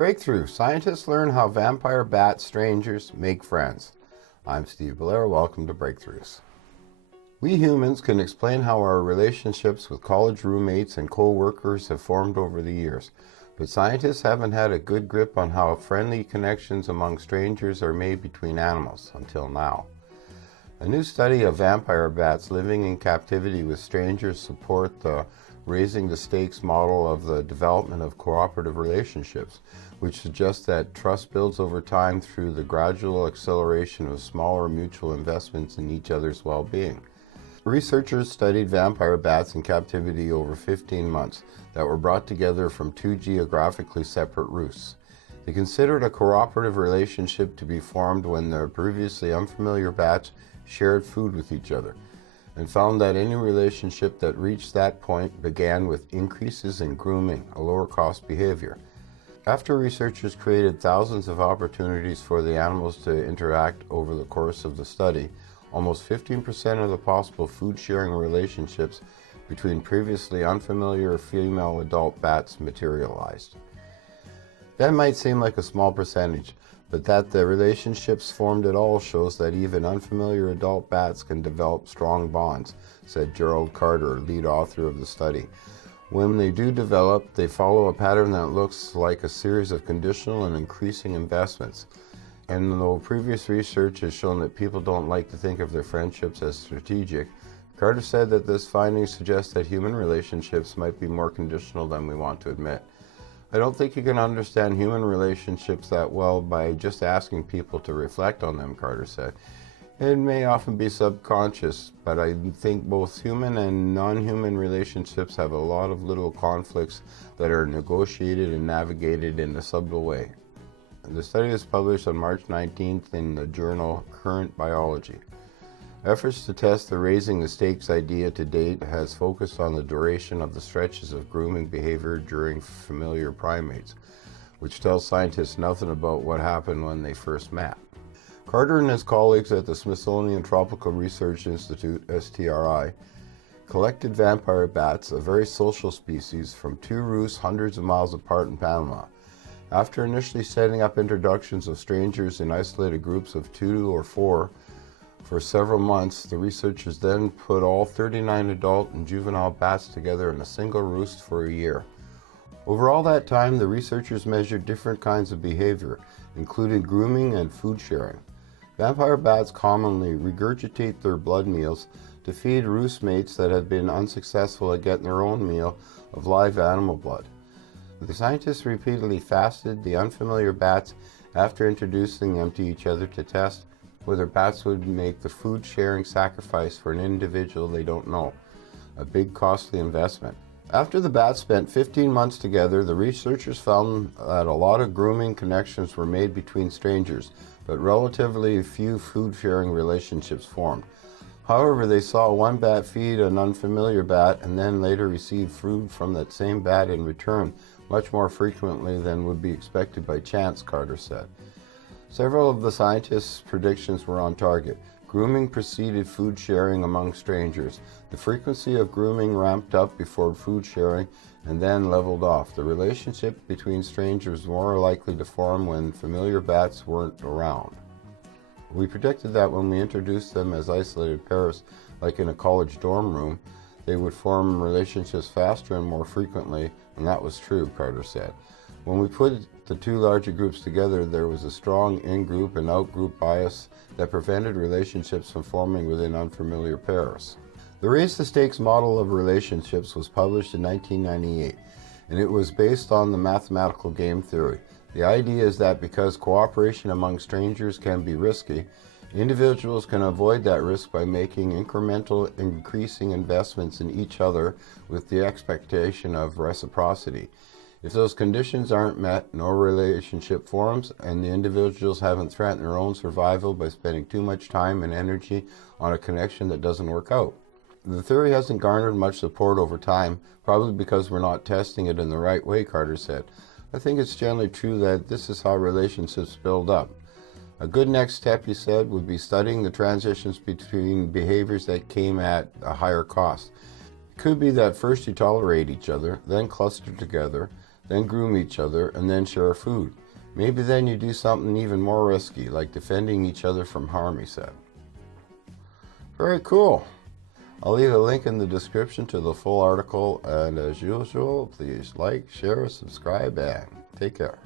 Breakthrough. Scientists learn how vampire bat strangers make friends. I'm Steve Belair. Welcome to Breakthroughs. We humans can explain how our relationships with college roommates and co-workers have formed over the years, but scientists haven't had a good grip on how friendly connections among strangers are made between animals until now. A new study of vampire bats living in captivity with strangers support the raising the stakes model of the development of cooperative relationships, which suggests that trust builds over time through the gradual acceleration of smaller mutual investments in each other's well-being. Researchers studied vampire bats in captivity over 15 months that were brought together from two geographically separate roosts. They considered a cooperative relationship to be formed when the previously unfamiliar bats shared food with each other, and found that any relationship that reached that point began with increases in grooming, a lower-cost behavior. After researchers created thousands of opportunities for the animals to interact over the course of the study, almost 15% of the possible food-sharing relationships between previously unfamiliar female adult bats materialized. That might seem like a small percentage, but that the relationships formed at all shows that even unfamiliar adult bats can develop strong bonds, said Gerald Carter, lead author of the study. When they do develop, they follow a pattern that looks like a series of conditional and increasing investments. And though previous research has shown that people don't like to think of their friendships as strategic, Carter said that this finding suggests that human relationships might be more conditional than we want to admit. I don't think you can understand human relationships that well by just asking people to reflect on them, Carter said. It may often be subconscious, but I think both human and non-human relationships have a lot of little conflicts that are negotiated and navigated in a subtle way. The study was published on March 19th in the journal Current Biology. Efforts to test the raising the stakes idea to date has focused on the duration of the stretches of grooming behavior during familiar primates, which tells scientists nothing about what happened when they first met. Carter and his colleagues at the Smithsonian Tropical Research Institute, STRI, collected vampire bats, a very social species, from two roosts hundreds of miles apart in Panama. After initially setting up introductions of strangers in isolated groups of 2 or 4, for several months, the researchers then put all 39 adult and juvenile bats together in a single roost for a year. Over all that time, the researchers measured different kinds of behavior, including grooming and food sharing. Vampire bats commonly regurgitate their blood meals to feed roost mates that have been unsuccessful at getting their own meal of live animal blood. The scientists repeatedly fasted the unfamiliar bats after introducing them to each other to test whether bats would make the food-sharing sacrifice for an individual they don't know, a big costly investment. After the bats spent 15 months together, the researchers found that a lot of grooming connections were made between strangers, but relatively few food-sharing relationships formed. However, they saw one bat feed an unfamiliar bat and then later receive food from that same bat in return, much more frequently than would be expected by chance, Carter said. Several of the scientists' predictions were on target. Grooming preceded food sharing among strangers. The frequency of grooming ramped up before food sharing and then leveled off. The relationship between strangers was more likely to form when familiar bats weren't around. We predicted that when we introduced them as isolated pairs, like in a college dorm room, they would form relationships faster and more frequently, and that was true, Carter said. When we put the two larger groups together, there was a strong in-group and out-group bias that prevented relationships from forming within unfamiliar pairs. The Raise the Stakes model of relationships was published in 1998, and it was based on the mathematical game theory. The idea is that because cooperation among strangers can be risky, individuals can avoid that risk by making incremental, increasing investments in each other with the expectation of reciprocity. If those conditions aren't met, no relationship forms, and the individuals haven't threatened their own survival by spending too much time and energy on a connection that doesn't work out. The theory hasn't garnered much support over time, probably because we're not testing it in the right way, Carter said. I think it's generally true that this is how relationships build up. A good next step, he said, would be studying the transitions between behaviors that came at a higher cost. It could be that first you tolerate each other, then cluster together, then groom each other, and then share food. Maybe then you do something even more risky, like defending each other from harm, he said. Very cool. I'll leave a link in the description to the full article, and as usual, please like, share, subscribe, and take care.